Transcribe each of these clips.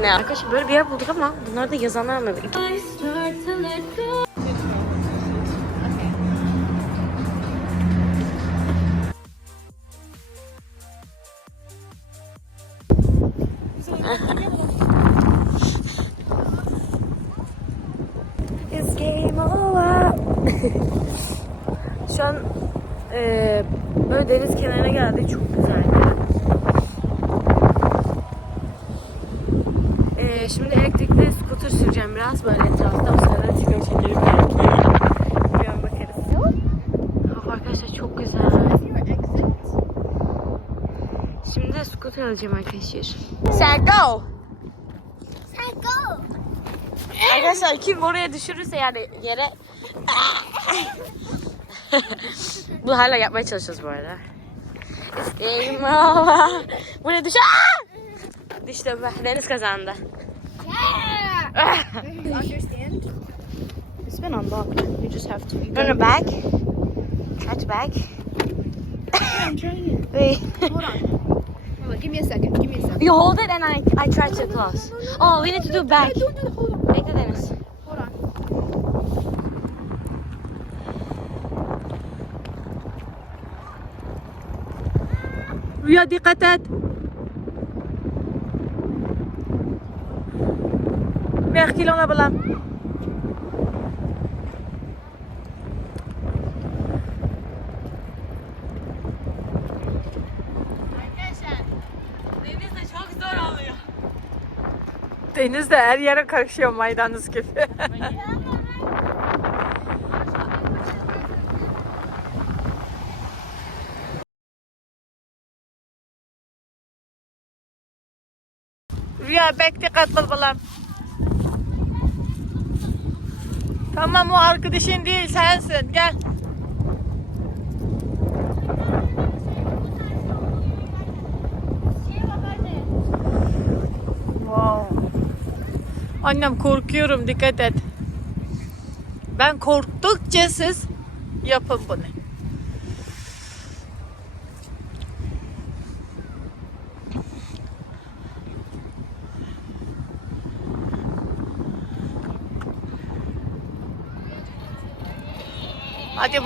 ne? Arkadaşlar böyle bir yer bulduk ama bunlar da yazanlar mı? It's game over. Şu an eee böyle deniz kenarına geldik. Çok güzel. Eee şimdi elektrikli scooter süreceğim biraz böyle etrafta. O sırada çıkıyor çekelim. Bir an bakarız. Hava arkadaşlar çok güzel. Şimdi de scooter alacağım arkadaşlar. Sen go! Sen go. Arkadaşlar kim oraya düşürürse yani yere Bu hala yapmaya çalışıyoruz bu arada. Game over. Buraya düş. Düştüm ben. Deniz kazandı. Understand? It's been unlocked. You just have to. You Run it back. Touch back. I'm trying it. Wait. Hold on. Give me a second. Give me a second. You hold it and I I try to close. Oh, we need to do back. On. Bekle Deniz. Rüya dikkat et. Ver kilona balam. Deniz de çok zor oluyor. Deniz de her yere karışıyor maydanoz gibi. Rüya bek dikkat kıl balam. Tamam o arkadaşın değil sensin gel. Wow. Annem korkuyorum dikkat et. Ben korktukça siz yapın bunu. Hadi.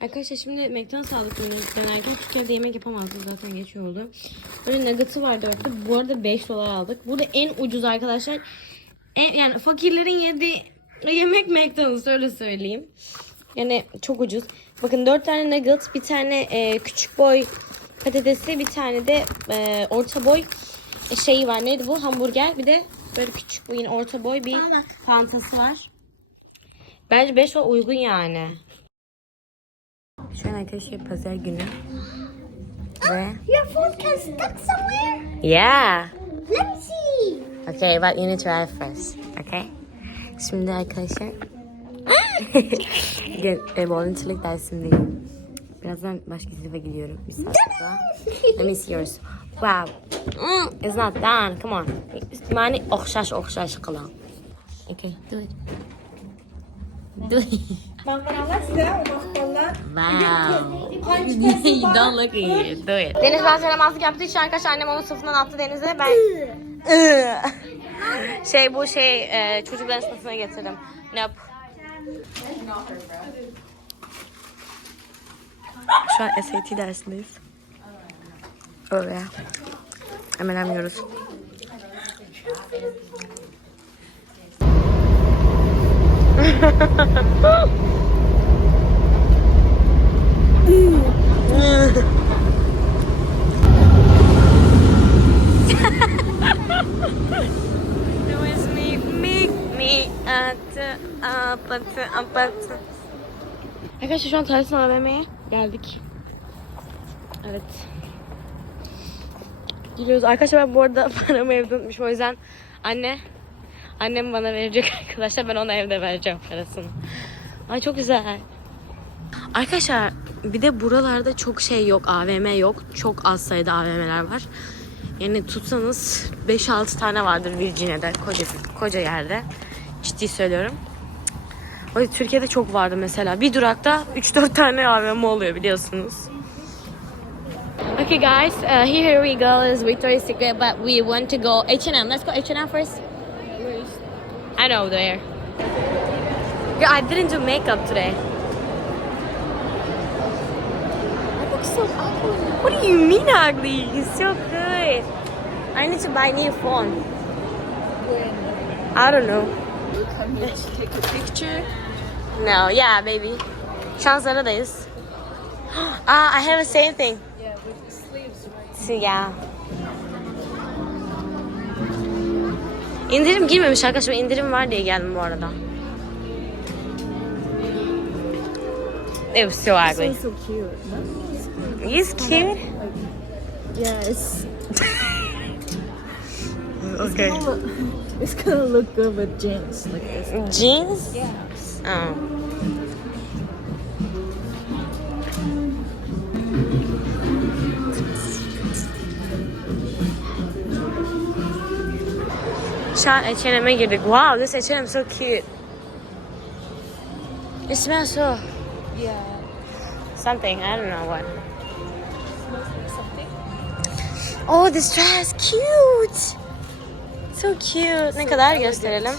Arkadaşlar şimdi McDonald's aldık dönerken çünkü evde yemek yapamazdık zaten geç oldu. Böyle nugget'ı var dörtte. Bu arada 5 dolar aldık. Burada en ucuz arkadaşlar. En, yani fakirlerin yediği yemek McDonald's öyle söyleyeyim. Yani çok ucuz. Bakın 4 tane nugget, bir tane e, küçük boy patatesi, bir tane de e, orta boy e, şeyi var. Neydi bu? Hamburger. Bir de böyle küçük bu yine orta boy bir fantası var. Bence 5 dolar uygun yani. Şu an arkadaşlar pazar günü. Ve Your phone can stuck somewhere. yeah. Let me see. Okay, but you need to write first. Okay. Şimdi arkadaşlar Gel, e, volunteerlik dersindeyim. Birazdan başka sınıfa gidiyorum. Bir saat sonra. Let me see yours. Wow. Mm, it's not done. Come on. Yani okşaş okşaş kılan. Okay, do it. Do it. Wow. you don't look at it. Do it. Deniz ben yaramazlık yaptığı için arkadaşlar annem onu sınıfından attı Deniz'e. Ben şey bu şey e, çocukların sınıfına getirdim. Nope. Şu an SAT dersindeyiz. Öyle. Hemen emliyoruz. It was me, me, me, atı, apatı, apatı. Arkadaşlar şu an Tarlas'ın AVM'ye geldik. Evet. Gidiyoruz. Arkadaşlar ben bu arada paramı evde unutmuşum. O yüzden anne, annem bana verecek arkadaşlar. Ben ona evde vereceğim parasını. Ay çok güzel. Arkadaşlar Bir de buralarda çok şey yok. AVM yok. Çok az sayıda AVM'ler var. Yani tutsanız 5-6 tane vardır Virginia'da. Koca, koca yerde. Ciddi söylüyorum. Türkiye'de çok vardı mesela. Bir durakta 3-4 tane AVM oluyor biliyorsunuz. Okay guys, uh, here we go is Victoria's Secret, but we want to go H&M. Let's go H&M first. I know there. Girl, I didn't do makeup today. I look so ugly. What do you mean ugly? You're so good. I need to buy new phone. I don't know. Come here to take a picture. No, yeah, baby. Şanslarıdayız. Ah, I have the same thing. Yeah, with the sleeves, right? So, yeah. İndirim girmemiş arkadaşlar. İndirim var diye geldim bu arada. It was so ugly. so cute. He's cute. Yes. Okay. It's gonna look good with jeans like this. Jeans? Yeah. Oh. Şu an H&M'e girdik. Wow, this H&M so cute. It smells so Yeah. something. I don't know what. Something. Oh, this dress cute. So cute. Ne kadar gösterelim?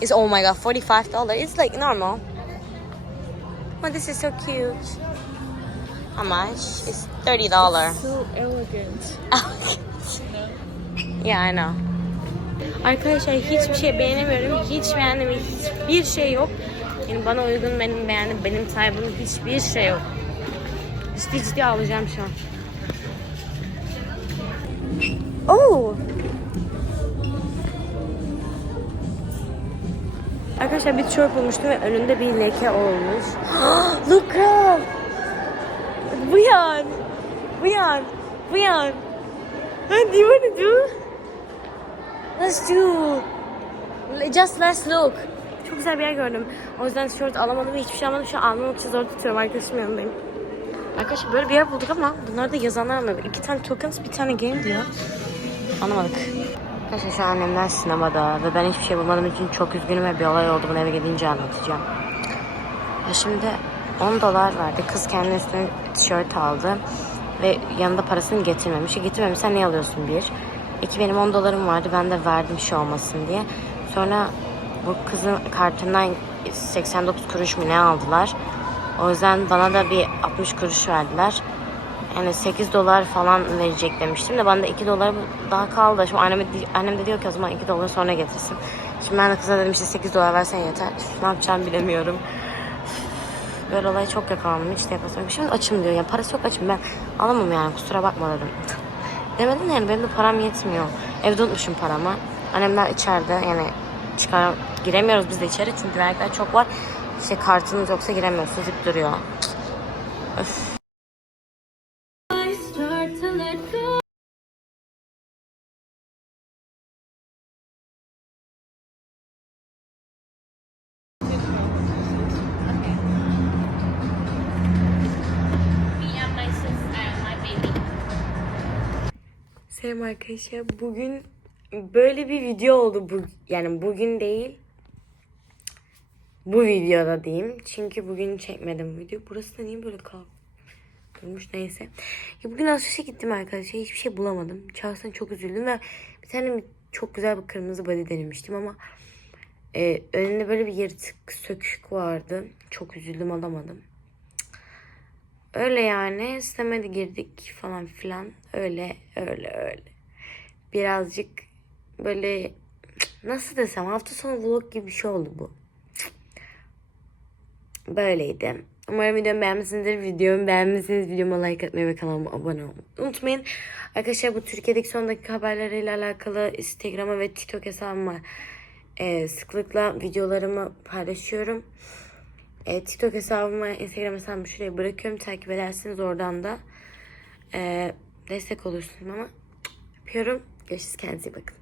It's oh my god, 45 dollars. It's like normal. Oh, this is so cute. How much? It's 30 dollars. So elegant. yeah, I know. Arkadaşlar hiçbir şey beğenemiyorum. Hiç beğendiğim hiçbir şey yok. Yani bana uygun benim beğendiğim benim type'ım hiçbir şey yok. Ciddi ciddi ağlayacağım şu an. Oh! Arkadaşlar bir tişört ve önünde bir leke olmuş. Girl! Bu yan! Bu yan! Bu yan! What do you want to do? Let's do. Just let's look. Çok güzel bir yer gördüm. O yüzden tişört alamadım ve hiçbir şey almadım. Şu an almamak için zor tutuyorum. Arkadaşım yanındayım. Arkadaşlar böyle bir yer bulduk ama bunlarda yazanlar anlamadım. İki tane tokens, bir tane game diyor. Anlamadık. Arkadaşlar şu an annemler sinemada ve ben hiçbir şey bulmadığım için çok üzgünüm ve bir olay oldu. Bunu eve gidince anlatacağım. Ya şimdi 10 dolar verdi. Kız kendine üstüne tişört aldı. Ve yanında parasını getirmemiş. E, Getirmemişsen ne alıyorsun bir? İki benim 10 dolarım vardı. Ben de verdim şey olmasın diye. Sonra bu kızın kartından 89 kuruş mu ne aldılar. O yüzden bana da bir 60 kuruş verdiler. Yani 8 dolar falan verecek demiştim de bana da 2 dolar daha kaldı. Şimdi annem, annem de diyor ki o zaman 2 dolar sonra getirsin. Şimdi ben de kıza dedim işte 8 dolar versen yeter. Ne yapacağımı bilemiyorum. Böyle olay çok yakalandım. Hiç de yapasam. Şimdi açım diyor. Ya parası yok açım. Ben alamam yani. Kusura bakma dedim. Demedim yani benim de param yetmiyor. Evde unutmuşum paramı. Annemler içeride yani çıkar giremiyoruz biz de içeri çünkü vergiler çok var. İşte kartınız yoksa giremiyorsunuz zip duruyor. Öf. Selam arkadaşlar. Bugün böyle bir video oldu. Bu, yani bugün değil. Bu videoda diyeyim. Çünkü bugün çekmedim video. Burası da niye böyle kal durmuş neyse. Ya bugün alışverişe gittim arkadaşlar. Hiçbir şey bulamadım. Şahsen çok üzüldüm ve bir tane çok güzel bir kırmızı body denemiştim ama e, önünde böyle bir yırtık sökük vardı. Çok üzüldüm alamadım. Öyle yani istemedi girdik falan filan. Öyle öyle öyle. Birazcık böyle nasıl desem hafta sonu vlog gibi bir şey oldu bu. Böyleydi. Umarım videomu beğenmişsinizdir. Videomu beğenmişsiniz. Videoma like atmayı ve kanalıma abone olmayı unutmayın. Arkadaşlar bu Türkiye'deki son dakika haberleriyle alakalı Instagram'a ve TikTok hesabıma e, sıklıkla videolarımı paylaşıyorum. E, TikTok hesabımı, Instagram hesabımı şuraya bırakıyorum. Takip edersiniz oradan da. E, destek olursunuz ama. Öpüyorum. Görüşürüz. Kendinize iyi bakın.